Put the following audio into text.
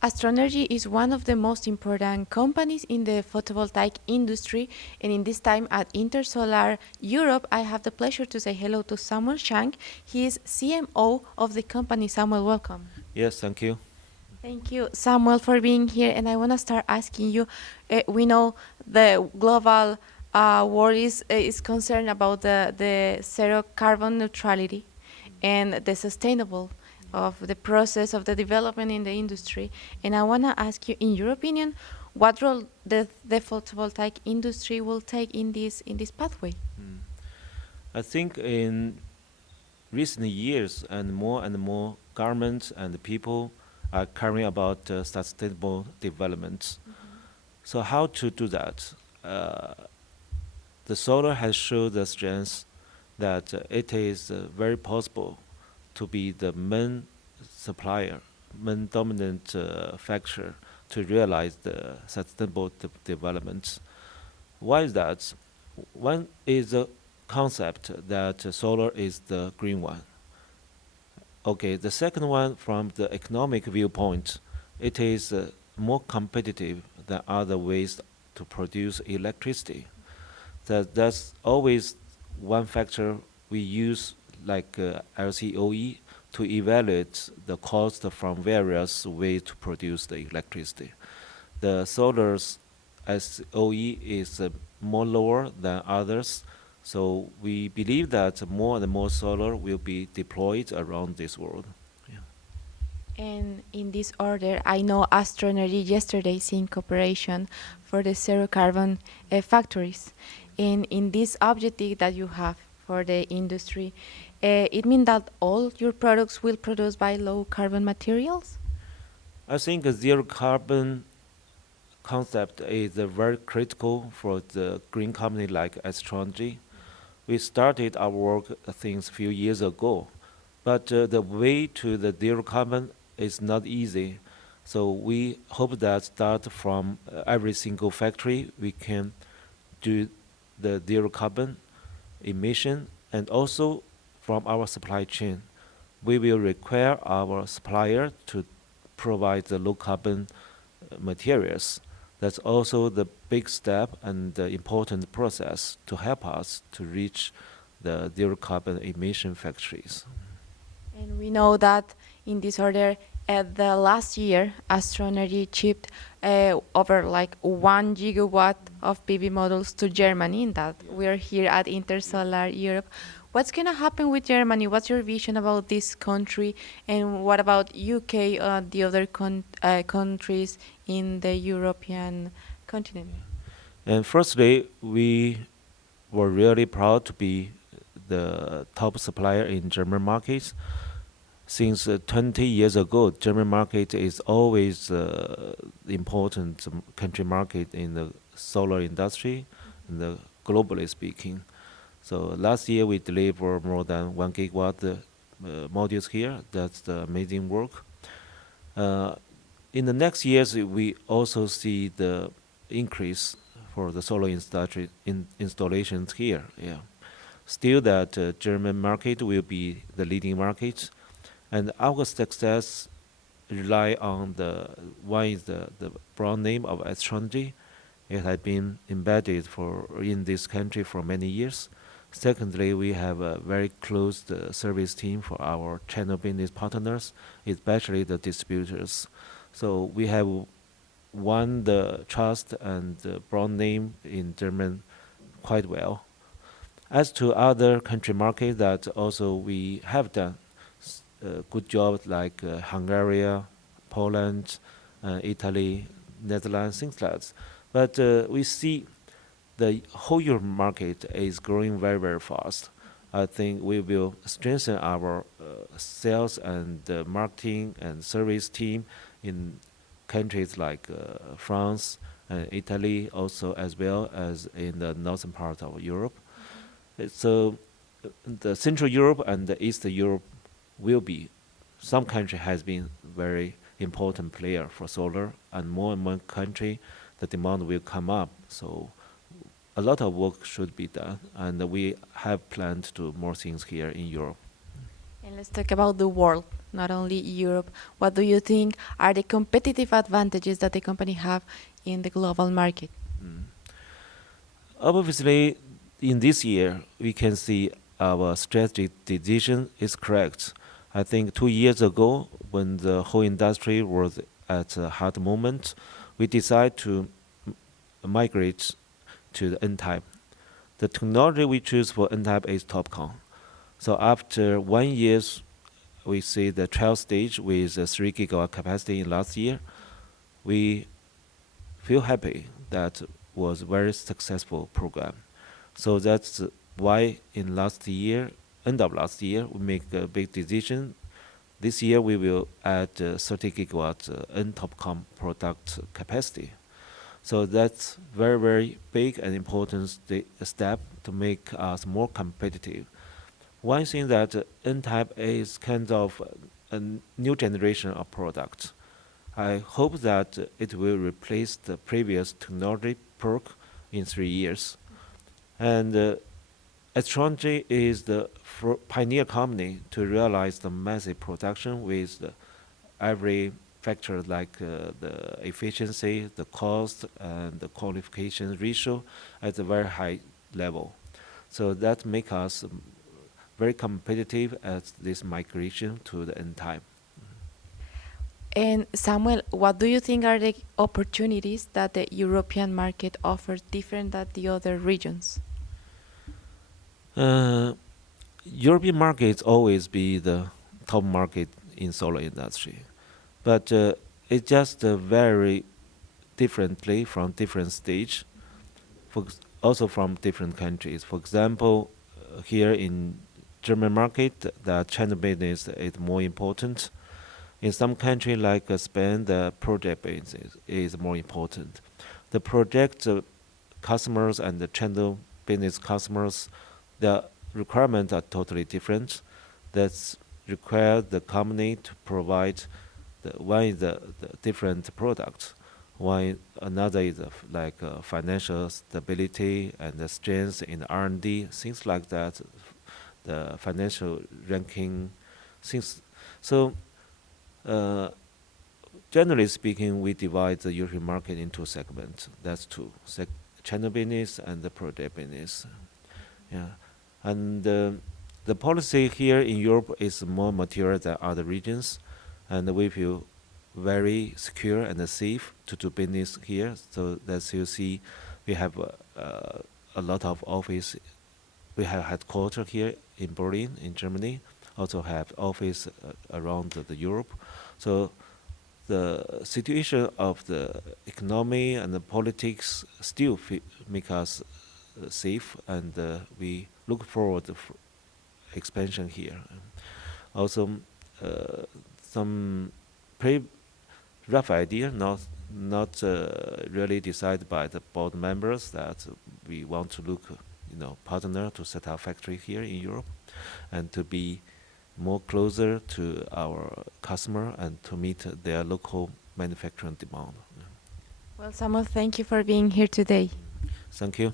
Astronergy is one of the most important companies in the photovoltaic industry, and in this time at Intersolar Europe, I have the pleasure to say hello to Samuel Zhang. He is CMO of the company. Samuel, welcome. Yes, thank you. Thank you, Samuel, for being here. And I want to start asking you. We know the global world is concerned about the zero carbon neutrality and the sustainable of the process of the development in the industry. And I want to ask you, in your opinion, what role the photovoltaic industry will take in this pathway? I think in recent years and more governments and people are caring about sustainable development. So how to do that? The solar has shown the strength that it is very possible to be the main supplier, main dominant factor to realize the sustainable development. Why is that? One is the concept that solar is the green one. Okay, the second one, from the economic viewpoint, it is more competitive than other ways to produce electricity. That's always one factor we use, like LCOE, to evaluate the cost from various ways to produce the electricity. The solar's SOE is more lower than others, so we believe that more and more solar will be deployed around this world. And in this order, I know Astronergy yesterday is in cooperation for the zero carbon factories. And in this objective that you have for the industry, it means that all your products will produce by low carbon materials? I think a zero carbon concept is very critical for the green company like Astronergy. We started our work, I think, a few years ago, but the way to the zero carbon is not easy. So we hope that start from every single factory, we can do the zero carbon emission, and also from our supply chain. We will require our supplier to provide the low carbon materials. That's also the big step and the important process to help us to reach the zero carbon emission factories. And we know that in this order, at the last year, Astronergy shipped over like 1 gigawatt of PV models to Germany, and that we're here at Intersolar Europe. What's going to happen with Germany? What's your vision about this country? And what about UK, the other countries in the European continent? And firstly, we were really proud to be the top supplier in German markets. Since 20 years ago, German market is always the important country market in the solar industry, in the globally speaking. So last year we delivered more than 1 gigawatt modules here. That's the amazing work. In the next years, we also see the increase for the solar industry installations here. Yeah, still that German market will be the leading market, and our success rely on the one is the brand name of Astronergy. It has been embedded in this country for many years. Secondly, we have a very close service team for our channel business partners, especially the distributors. So we have won the trust and the brand name in German quite well. As to other country markets, that also we have done good jobs like Hungary, Poland, Italy, Netherlands, things like that. But we see the whole Europe market is growing very, very fast. I think we will strengthen our sales and marketing and service team in countries like France and Italy, also as well as in the northern part of Europe. So the Central Europe and the Eastern Europe will be, some country has been very important player for solar, and more country, the demand will come up. So a lot of work should be done, and we have planned to do more things here in Europe. And let's talk about the world. not only Europe. What do you think are the competitive advantages that the company have in the global market? Obviously, in this year, we can see our strategic decision is correct. I think 2 years ago, when the whole industry was at a hard moment, we decided to migrate to the N-type. The technology we choose for N-type is TOPCon. So after 1 year, we see the trial stage with a 3 gigawatt capacity in last year. We feel happy that was very successful program. So that's why in last year, end of last year, we make a big decision. This year we will add 30 gigawatt N-TOPCon product capacity. So that's very, very big and important step to make us more competitive. One thing that N-type is kind of a new generation of product. I hope that it will replace the previous technology perk in 3 years. And Astronergy is the pioneer company to realize the massive production with every factor like the efficiency, the cost, and the qualification ratio at a very high level. So that makes us very competitive at this migration to the N-type. And Samuel, what do you think are the opportunities that the European market offers different than the other regions? European markets always be the top market in solar industry, but it just vary differently from different stage, also from different countries. For example, here in German market, the channel business is more important. In some country like Spain, the project business is more important. The project customers and the channel business customers, the requirements are totally different. That's require the company to provide the different products. One another is like financial stability and the strength in R&D, things like that. The financial ranking, things. So, generally speaking, we divide the European market into segments. That's two: channel business and the project business. Yeah, and the policy here in Europe is more mature than other regions, and we feel very secure and safe to do business here. So as you see, we have a lot of office. We have headquarters here in Berlin, in Germany. Also have office around the Europe. So the situation of the economy and the politics still make us safe, and we look forward to expansion here. Also, some pretty rough idea, not really decided by the board members, that we want to look, partner to set up factory here in Europe, and to be more closer to our customer and to meet their local manufacturing demand. Well, Samuel, thank you for being here today. Thank you.